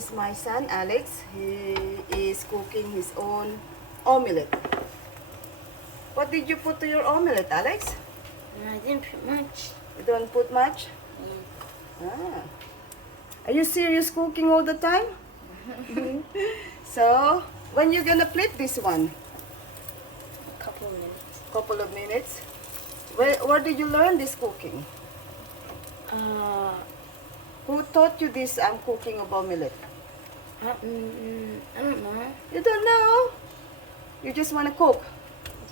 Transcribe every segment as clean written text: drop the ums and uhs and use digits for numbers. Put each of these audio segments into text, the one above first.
is my son, Alex. He is cooking his own omelette. What did you put to your omelette, Alex? I didn't put much. You don't put much? Mm. Ah. Are you serious cooking all the time? So, when you gonna flip this one? A couple of minutes. Couple of minutes. Where did you learn this cooking? Who taught you this cooking of omelette? I don't know. You don't know? You just want to cook?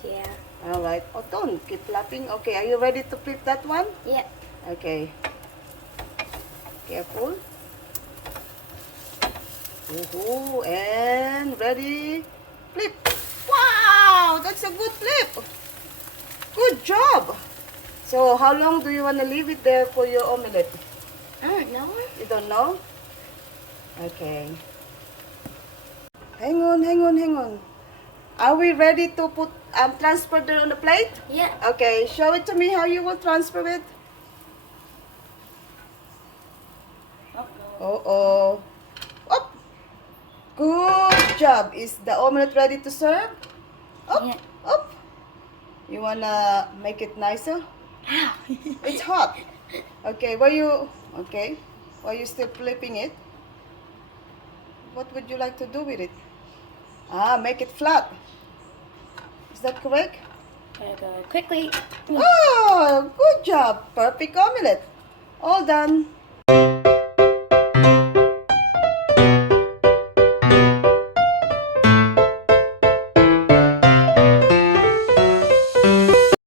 Yeah. Alright. Oh, don't keep flapping. Okay, are you ready to flip that one? Yeah. Okay. Careful. Woohoo! And ready? Flip! Wow! That's a good flip! Good job! So, how long do you want to leave it there for your omelette? I don't know. You don't know? Okay. Hang on, hang on, hang on. Are we ready to put transfer there on the plate? Yeah. Okay, show it to me how you will transfer it. Uh-oh. Up. Good job. Is the omelette ready to serve? Up, Yeah. up. You wanna make it nicer? Ow. It's hot. Okay, while you still flipping it, what would you like to do with it? Make it flat. Is that correct? Gotta go quickly. Oh, good job. Perfect omelette. All done.